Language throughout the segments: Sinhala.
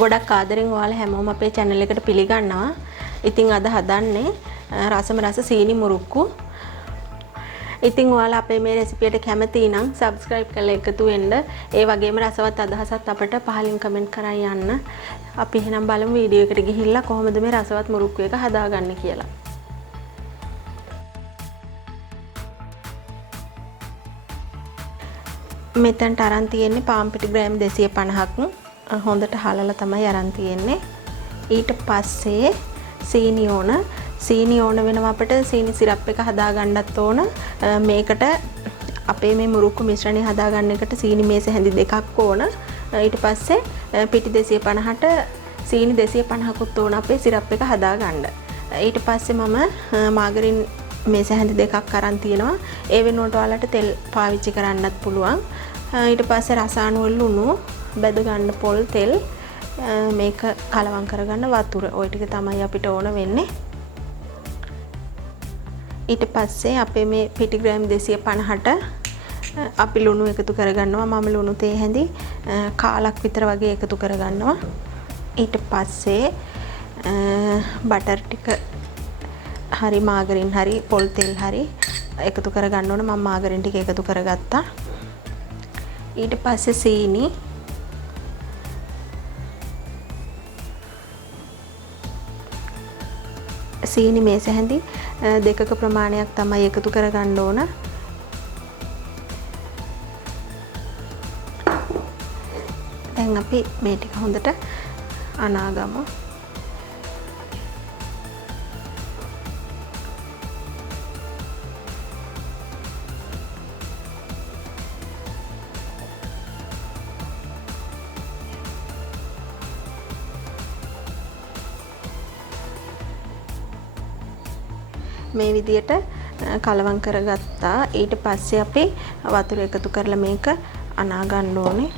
ගොඩක් ආදරෙන් ඔයාලා හැමෝම අපේ channel එකට පිළිගන්නවා. ඉතින් අද හදන්නේ රසම රස සීනි මුරුක්කු. ඉතින් ඔයාලා අපේ මේ රෙසිපියට කැමති නම් subscribe කරලා එකතු වෙන්න. ඒ වගේම රසවත් අදහසත් අපට පහලින් comment කරන් යන්න. අපි එහෙනම් බලමු වීඩියෝ එකට ගිහිල්ලා කොහොමද මේ රසවත් මුරුක්කු එක හදාගන්නේ කියලා. මෙතනට අරන් තියෙන්නේ පාන් පිටි ග්‍රෑම් 250ක්. හොඳට හලලා තමයි අරන් තියෙන්නේ. ඊට පස්සේ සීනි ඕන වෙනවා අපිට සීනි සිරප් එක හදාගන්නත් ඕන. මේකට අපේ මේ මුරුක්කු මිශ්‍රණය හදාගන්න එකට සීනි මේස හැඳි දෙකක් ඕන. ඊට පස්සේ පිටි 250ට සීනි 250කුත් ඕන අපේ සිරප් එක හදාගන්න. ඊට පස්සේ මම මාගරින් මේස හැඳි දෙකක් අරන් තියෙනවා. ඒ වෙනුවට ඔයාලට තෙල් පාවිච්චි කරන්නත් පුළුවන්. ඊට පස්සේ රසායන ලුණු බෙද ගන්න පොල් තෙල් මේක කලවම් කරගන්න වතුර. ওই ටික තමයි අපිට ඕන වෙන්නේ. ඊට පස්සේ අපේ මේ පිටි ග්‍රෑම් 250ට අපි ලුණු එකතු කරගන්නවා. මම ලුණු තේ හැඳි කාලක් විතර වගේ එකතු කරගන්නවා. ඊට පස්සේ බටර් ටික හරි මාගරින් හරි පොල් තෙල් හරි එකතු කරගන්න ඕන. මම මාගරින් ටික එකතු කරගත්තා. ඊට පස්සේ සීනි මේස හැඳි දෙකක ප්‍රමාණයක් තමයි එකතු කරගන්න ඕන. දැන් අපි මේ ටික හොඳට අනාගමු. මේ විදියට කලවම් කරගත්තා. ඊට පස්සේ අපි වතුර එකතු කරලා මේක අනා ගන්න ඕනේ.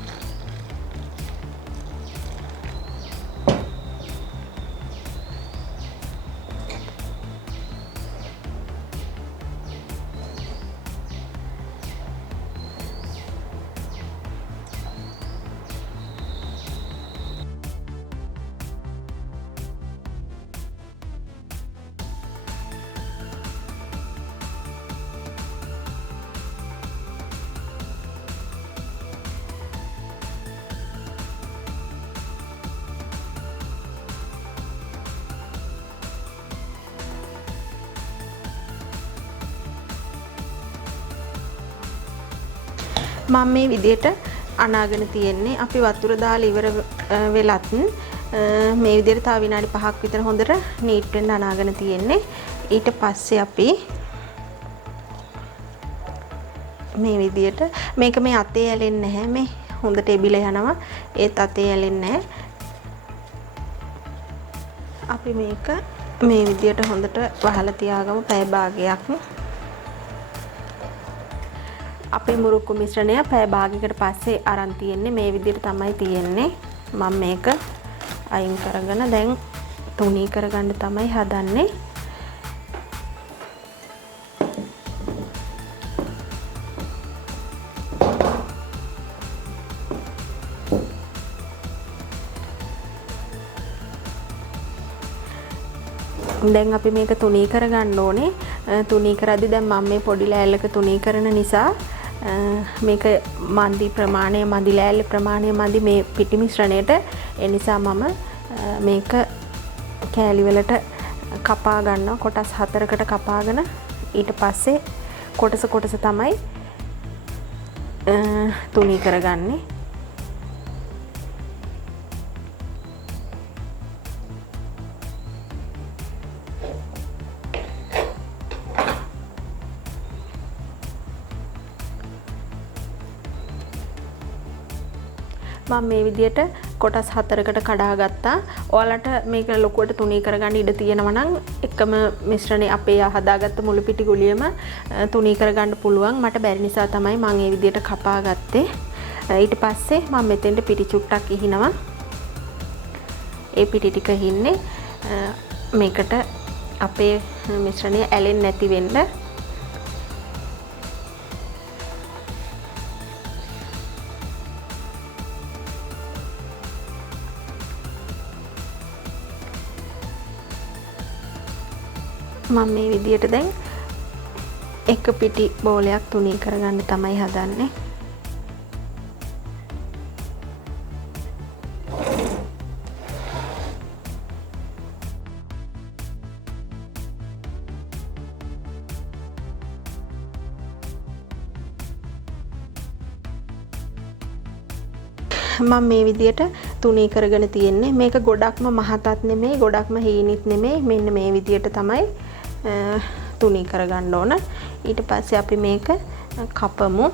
මම මේ විදියට අනාගෙන තියෙන්නේ. අපි වතුර දාලා ඉවර වෙලත් මේ විදියට තව විනාඩි 5ක් විතර හොඳට නීට් වෙන්න අනාගෙන තියෙන්නේ. ඊට පස්සේ අපි මේ විදියට මේක මේ අතේ ඇලෙන්නේ නැහැ. මේ හොඳට එබිලා යනවා. ඒත් අතේ ඇලෙන්නේ නැහැ. අපි මේක මේ විදියට හොඳට වහලා තියාගමු පැය භාගයක්. අපේ මුරුක්කු මිශ්‍රණය පැය භාගයකට පස්සේ අරන් තියෙන්නේ. මේ විදිහට තමයි තියෙන්නේ. මම මේක අයින් කරගෙන දැන් තුනී කරගන්න තමයි හදන්නේ. දැන් අපි මේක තුනී කරගන්න ඕනේ. තුනී කරද්දි දැන් මම මේ පොඩි ලෑල්ලක තුනී කරන නිසා මේක මන්දි ප්‍රමාණය මන්දි ලෑල්ල ප්‍රමාණය මන්දි මේ පිටි මිශ්‍රණයට. ඒ නිසා මම මේක කෑලි වලට කපා ගන්නවා. කොටස් 4කට කපාගෙන ඊට පස්සේ කොටස තමයි තුනී කරගන්නේ. මම මේ විදියට කොටස් 4කට කඩා ගත්තා. ඔයාලට මේක ලොකුවට තුනී කරගන්න ඉඩ තියෙනවා නම් එකම මිශ්‍රණය අපේ හදාගත්ත මුළු පිටි ගුලියම තුනී කරගන්න පුළුවන්. මට බැරි නිසා තමයි මම මේ විදියට කපා ගත්තේ. ඊට පස්සේ මම මෙතෙන්ට පිටි චුට්ටක් ඉහිනවා. ඒ පිටි ටික ඉහින්නේ මේකට අපේ මිශ්‍රණය ඇලෙන්නේ නැති වෙන්න. මම මේ විදියට දැන් එක පිටි බෝලයක් තුනී කරගන්න තමයි හදන්නේ. මම මේ විදියට තුනී කරගෙන තියෙන්නේ. මේක ගොඩක්ම මහතත් නෙමෙයි, ගොඩක්ම හීනිත් නෙමෙයි. මෙන්න මේ විදියට තමයි තුනී කරගන්න ඕන. ඊට පස්සේ අපි මේක කපමු.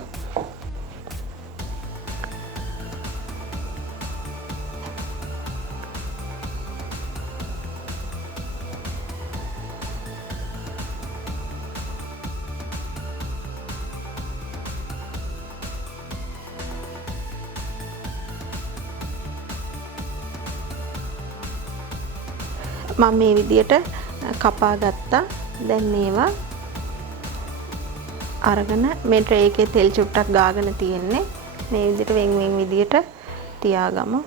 මම මේ විදියට කපා ගත්තා. දැන් මේවා අරගෙන මේ ට්‍රේ එකේ තෙල් චුට්ටක් ගාගෙන තියෙන්නේ. මේ විදියට වෙන් වෙන් විදියට තියාගමු.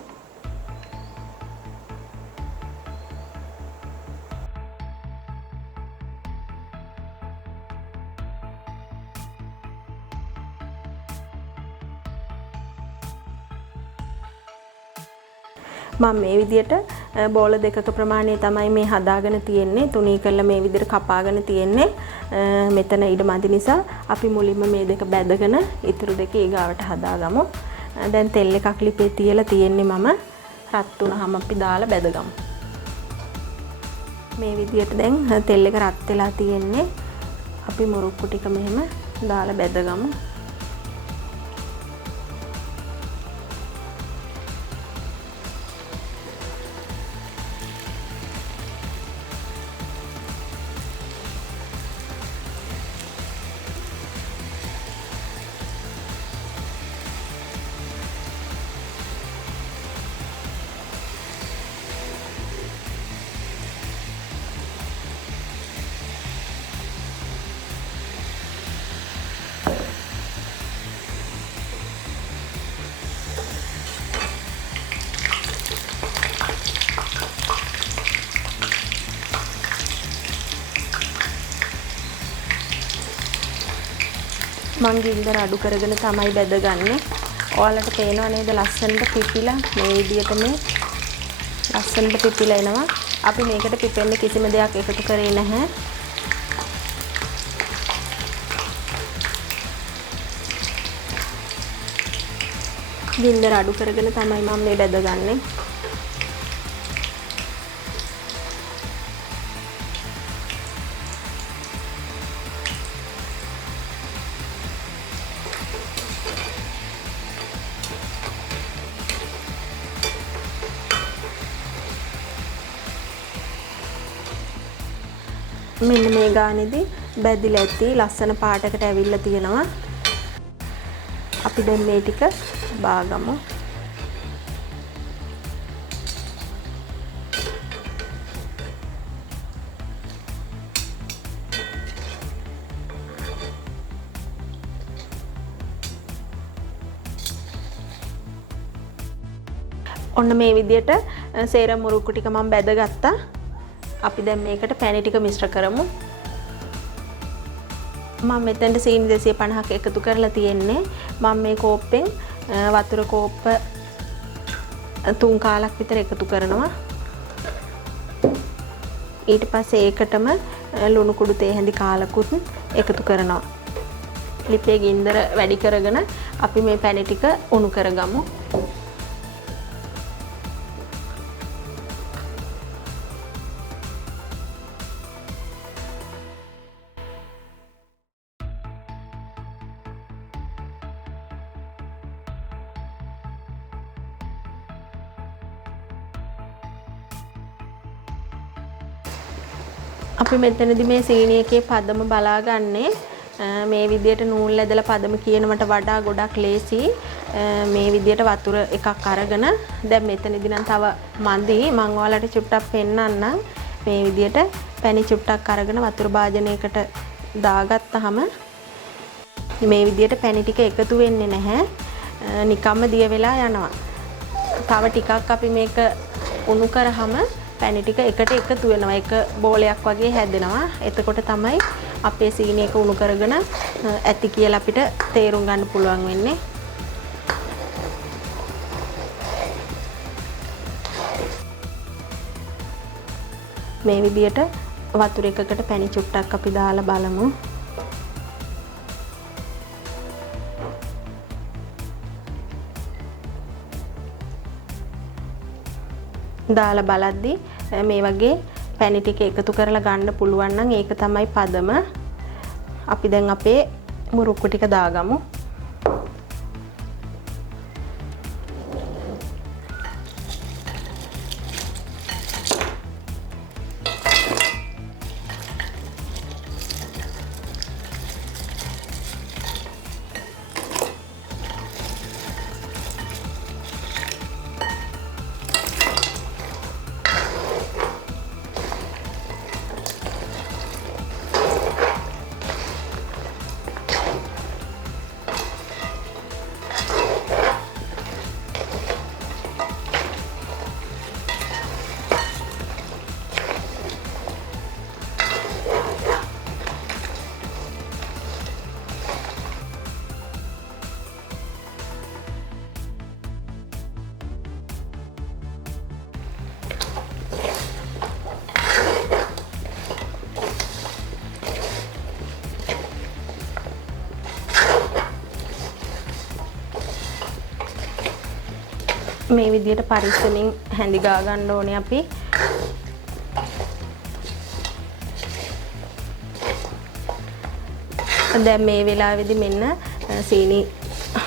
මම මේ විදියට බෝල දෙකක ප්‍රමාණය තමයි මේ හදාගෙන තියෙන්නේ. තුනී කරලා මේ විදියට කපාගෙන තියෙන්නේ. මෙතන ඉඩ මදි නිසා අපි මුලින්ම මේ දෙක බැදගෙන ඉතුරු දෙක ඊගාවට හදාගමු. දැන් තෙල් එකක් ලිපේ තියලා තියෙන්නේ මම. රත් වුණාම අපි දාලා බැදගමු. මේ විදියට දැන් තෙල් එක රත් වෙලා තියෙන්නේ. අපි මුරුක්කු ටික මෙහෙම දාලා බැදගමු. මං ගින්දර අඩු කරගෙන තමයි බැදගන්නේ. ඔයාලට පේනව නේද ලස්සනට පිපිලා මේ විදියට මේ ලස්සනට පිපිලා එනවා. අපි මේකට පිපෙන්න කිසිම දෙයක් එකතු කරේ නැහැ. ගින්දර අඩු කරගෙන තමයි මම මේ බැදගන්නේ. මෙන්න මේ ගානේදී බැදිලා ඇති ලස්සන පාටකට ඇවිල්ලා තියෙනවා. අපි දැන් මේ ටික බාගමු. ඔන්න මේ විදියට සේරම මුරුක්කු ටික මම බැදගත්තා. අපි දැන් මේකට පැණි ටික මිශ්‍ර කරමු. මම මෙතෙන්ට සීනි 250ක් එකතු කරලා තියෙන්නේ. මම මේ කෝප්පෙන් වතුර කෝප්ප 3 කාලක් විතර එකතු කරනවා. ඊට පස්සේ ඒකටම ලුණු කුඩු තේ හැඳි කාලකුත් එකතු කරනවා. ලිපේ ගින්දර වැඩි කරගෙන අපි මේ පැණි ටික උණු කරගමු. අපි මෙතනදී මේ සීනි එකේ පදම බලාගන්නේ මේ විදියට නූල් ඇදලා පදම කියනවට වඩා ගොඩක් ලේසි. මේ විදියට වතුර එකක් අරගෙන දැන් මෙතනදී නම් තව මදි. මම ඔයාලට චුට්ටක් පෙන්නන්නම්. මේ විදියට පැණි චුට්ටක් අරගෙන වතුර භාජනයකට දාගත්තාම මේ විදියට පැණි ටික එකතු වෙන්නේ නැහැ. නිකම්ම දිය වෙලා යනවා. තව ටිකක් අපි මේක උණු කරාම පැණි ටික එකට එකතු වෙනවා. එක බෝලයක් වගේ හැදෙනවා. එතකොට තමයි අපේ සීනි එක උණු කරගෙන ඇති කියලා අපිට තේරුම් ගන්න පුළුවන් වෙන්නේ. මේ විදියට වතුර එකකට පැණි චුට්ටක් අපි දාලා බලමු. දාලා බලද්දි මේ වගේ පැණි ටික එකතු කරලා ගන්න පුළුවන් නම් ඒක තමයි පදම. අපි දැන් අපේ මුරුක්කු ටික දාගමු. මේ විදියට පරිස්සමින් හැඳි ගා ගන්න ඕනේ අපි. දැන් මේ වෙලාවේදී මෙන්න සීනි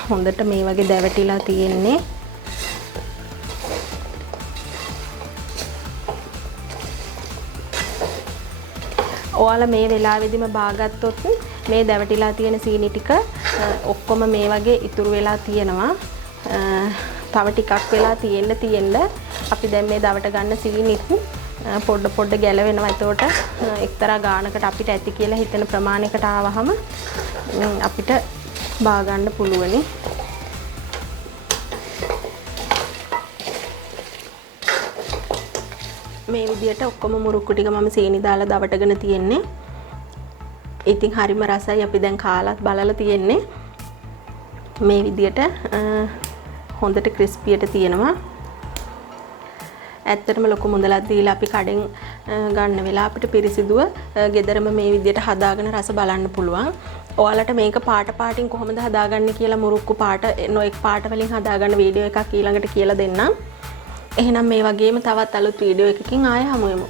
හොඳට මේ වගේ දැවටිලා තියෙන්නේ. ඔයාලා මේ වෙලාවේදීම බාගත්තොත් මේ දැවටිලා තියෙන සීනි ටික ඔක්කොම මේ වගේ ඉතුරු වෙලා තියෙනවා. තව ටිකක් වෙලා තියෙන්න අපි දැන් මේ දවට ගන්න සීනිත් පොඩ ගැලවෙනවා. එතකොට එක්තරා ගානකට අපිට ඇති කියලා හිතෙන ප්‍රමාණයකට ආවහම අපිට බා ගන්න පුළුවනි. මේ විදියට ඔක්කොම මුරුක්කු ටික මම සීනි දාලා දවටගෙන තියෙන්නේ. ඉතින් හරිම රසයි. අපි දැන් කාලත් බලලා තියෙන්නේ. මේ විදියට හොඳට ක්‍රිස්පියට තියෙනවා. ඇත්තටම ලොකු මුදලක් දීලා අපි කඩෙන් ගන්න වෙලා අපිට පිරිසිදුව ගෙදරම මේ විදියට හදාගෙන රස බලන්න පුළුවන්. ඔයාලට මේක පාටින් කොහොමද හදාගන්නේ කියලා මුරුක්කු පාට නොඑක් පාට වලින් හදාගන්න වීඩියෝ එකක් ඊළඟට කියලා දෙන්නම්. එහෙනම් මේ වගේම තවත් අලුත් වීඩියෝ එකකින් ආයෙ හමු වෙමු.